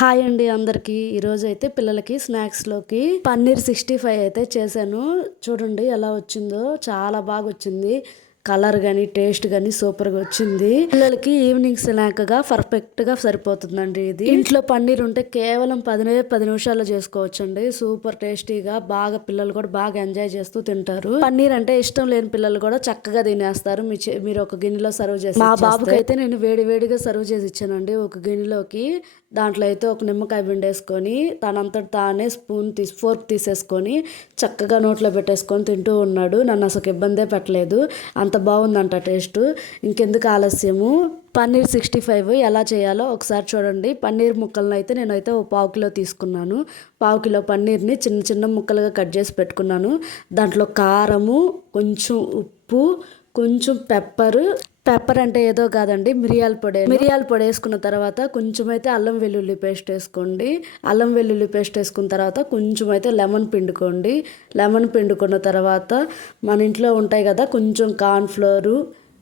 Hi అండి అందరికీ. ఈరోజు అయితే పిల్లలకి స్నాక్స్లోకి పన్నీర్ 65 అయితే చేశాను. చూడండి ఎలా వచ్చిందో, చాలా బాగా వచ్చింది. కలర్ కానీ టేస్ట్ కానీ సూపర్గా వచ్చింది. పిల్లలకి ఈవినింగ్ స్నాక్గా పర్ఫెక్ట్గా సరిపోతుందండి ఇది. ఇంట్లో పన్నీర్ ఉంటే కేవలం 10 నిమిషాల్లో చేసుకోవచ్చండి. సూపర్ టేస్టీగా బాగా పిల్లలు కూడా బాగా ఎంజాయ్ చేస్తూ తింటారు. పన్నీర్ అంటే ఇష్టం లేని పిల్లలు కూడా చక్కగా తినేస్తారు. మీరు ఒక గిన్నెలో సర్వ్ చేసి, మా బాబుకి అయితే నేను వేడిగా సర్వ్ చేసి ఇచ్చానండి ఒక గిన్నెలోకి. దాంట్లో అయితే ఒక నిమ్మకాయ పిండేసుకొని తనంతట తానే ఫోర్క్ తీసేసుకొని చక్కగా నోట్లో పెట్టేసుకొని తింటూ ఉన్నాడు. నన్ను అసలు ఇబ్బందే పెట్టలేదు. అంత బాగుందంట టేస్ట్. ఇంకెందుకు ఆలస్యము, పన్నీర్ 65 ఎలా చేయాలో ఒకసారి చూడండి. పన్నీర్ ముక్కలను అయితే నేనైతే ఓ పావు కిలో తీసుకున్నాను. పావు కిలో పన్నీర్ని చిన్న ముక్కలుగా కట్ చేసి పెట్టుకున్నాను. దాంట్లో కారము, కొంచెం ఉప్పు, కొంచెం పెప్పర్ అంటే ఏదో కాదండి, మిరియాల పొడి వేసుకున్న తర్వాత కొంచెం అయితే అల్లం వెల్లుల్లి పేస్ట్ వేసుకోండి. అల్లం వెల్లుల్లి పేస్ట్ వేసుకున్న తర్వాత కొంచెం అయితే లెమన్ పిండుకోండి. లెమన్ పిండుకున్న తర్వాత మన ఇంట్లో ఉంటాయి కదా కొంచెం కార్న్ఫ్లోరు,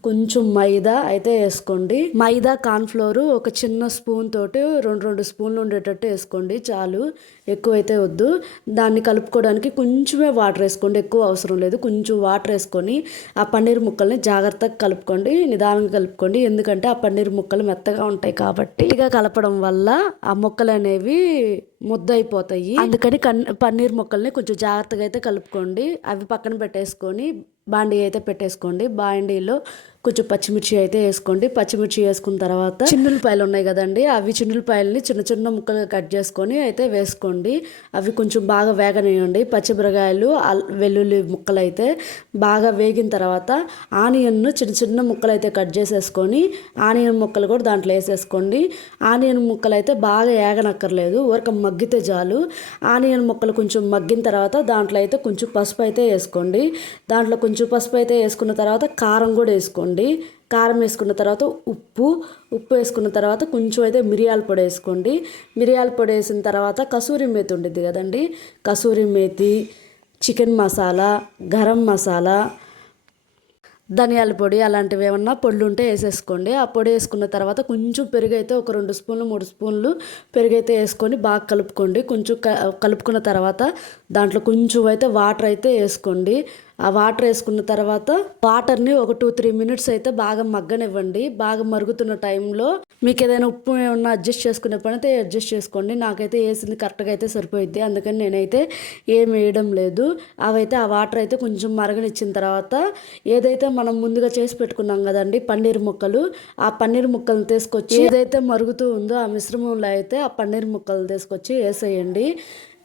కొంచెం మైదా అయితే వేసుకోండి. మైదా కార్న్ఫ్లోరు ఒక చిన్న స్పూన్ తోటి రెండు స్పూన్లు ఉండేటట్టు వేసుకోండి చాలు, ఎక్కువైతే వద్దు. దాన్ని కలుపుకోవడానికి కొంచెమే వాటర్ వేసుకోండి, ఎక్కువ అవసరం లేదు. కొంచెం వాటర్ వేసుకొని ఆ పన్నీర్ ముక్కల్ని జాగ్రత్తగా కలుపుకోండి, నిదానంగా కలుపుకోండి. ఎందుకంటే ఆ పన్నీర్ ముక్కలు మెత్తగా ఉంటాయి కాబట్టి ఇక కలపడం వల్ల ఆ ముక్కలు అనేవి ముద్ద అయిపోతాయి. అందుకని పన్నీర్ ముక్కల్ని కొంచెం జాగ్రత్తగా అయితే కలుపుకోండి. అవి పక్కన పెట్టేసుకొని బాండీ అయితే పెట్టేసుకోండి. బాండీలో కొంచెం పచ్చిమిర్చి అయితే వేసుకోండి. పచ్చిమిర్చి వేసుకున్న తర్వాత చిన్నులపాయలు ఉన్నాయి కదండి, అవి చిన్నులపాయలని చిన్న ముక్కలుగా కట్ చేసుకొని అయితే వేసుకోండి. అవి కొంచెం బాగా వేగనివ్వండి. పచ్చిమిరకాయలు, వెల్లుల్లి ముక్కలు అయితే బాగా వేగిన తర్వాత ఆనియన్ను చిన్న ముక్కలు అయితే కట్ చేసేసుకొని ఆనియన్ ముక్కలు కూడా దాంట్లో వేసేసుకోండి. ఆనియన్ ముక్కలు అయితే బాగా వేగనక్కర్లేదు, ఊరక మగ్గితే చాలు. ఆనియన్ ముక్కలు కొంచెం మగ్గిన తర్వాత దాంట్లో అయితే కొంచెం పసుపు అయితే వేసుకోండి. దాంట్లో కొంచెం పసుపు అయితే వేసుకున్న తర్వాత కారం కూడా వేసుకోండి. కారం వేసుకున్న తర్వాత ఉప్పు వేసుకున్న తర్వాత కొంచెం అయితే మిరియాల పొడి వేసుకోండి. మిరియాల పొడి వేసిన తర్వాత కసూరి మేతి ఉండిద్ది కదండి, కసూరి మేతి, చికెన్ మసాలా, గరం మసాలా, ధనియాల పొడి అలాంటివి ఏమన్నా పొళ్ళు ఉంటే వేసేసుకోండి. ఆ పొడి వేసుకున్న తర్వాత కొంచెం పెరుగు అయితే ఒక 2 స్పూన్లు 3 స్పూన్లు పెరుగు అయితే వేసుకొని బాగా కలుపుకోండి. కొంచెం కలుపుకున్న తర్వాత దాంట్లో కొంచెం అయితే వాటర్ అయితే వేసుకోండి. ఆ వాటర్ వేసుకున్న తర్వాత వాటర్ని ఒక 2-3 మినిట్స్ అయితే బాగా మగ్గనివ్వండి. బాగా మరుగుతున్న టైంలో మీకు ఏదైనా ఉప్పు ఏమన్నా అడ్జస్ట్ చేసుకునే పని అయితే అడ్జస్ట్ చేసుకోండి. నాకైతే వేసింది కరెక్ట్గా అయితే సరిపోయిద్ది, అందుకని నేనైతే ఏం వేయడం లేదు. అవైతే ఆ వాటర్ అయితే కొంచెం మరగనిచ్చిన తర్వాత ఏదైతే మనం ముందుగా చేసి పెట్టుకున్నాం కదండి పన్నీర్ ముక్కలు, ఆ పన్నీర్ ముక్కలను తీసుకొచ్చి ఏదైతే మరుగుతూ ఉందో ఆ మిశ్రమంలో అయితే ఆ పన్నీర్ ముక్కలు తీసుకొచ్చి వేసేయండి.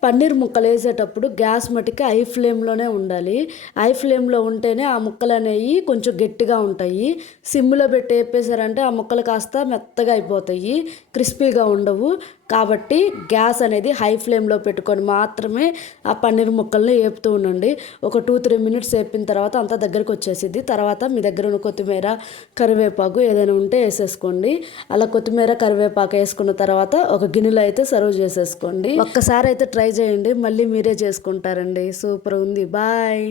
పన్నీర్ ముక్కలు వేసేటప్పుడు గ్యాస్ మటుకి హై ఫ్లేమ్లోనే ఉండాలి. హై ఫ్లేమ్లో ఉంటేనే ఆ ముక్కలు అనేవి కొంచెం గట్టిగా ఉంటాయి. సిమ్లో పెట్టి వేపేసారంటే ఆ ముక్కలు కాస్త మెత్తగా అయిపోతాయి, క్రిస్పీగా ఉండవు. కాబట్టి గ్యాస్ అనేది హై ఫ్లేమ్లో పెట్టుకొని మాత్రమే ఆ పన్నీర్ ముక్కల్ని వేపుతూ ఉండండి. ఒక 2-3 మినిట్స్ వేపిన తర్వాత అంతా దగ్గరికి వచ్చేసిద్ది. తర్వాత మీ దగ్గర ఉన్న కొత్తిమీర, కరివేపాకు ఏదైనా ఉంటే వేసేసుకోండి. అలా కొత్తిమీర, కరివేపాకు వేసుకున్న తర్వాత ఒక గిన్నెలో అయితే సర్వ్ చేసేసుకోండి. ఒక్కసారి అయితే ట్రై చేయండి, మళ్ళీ మీరే చేసుకుంటారండి. సూపర్ ఉంది. బాయ్.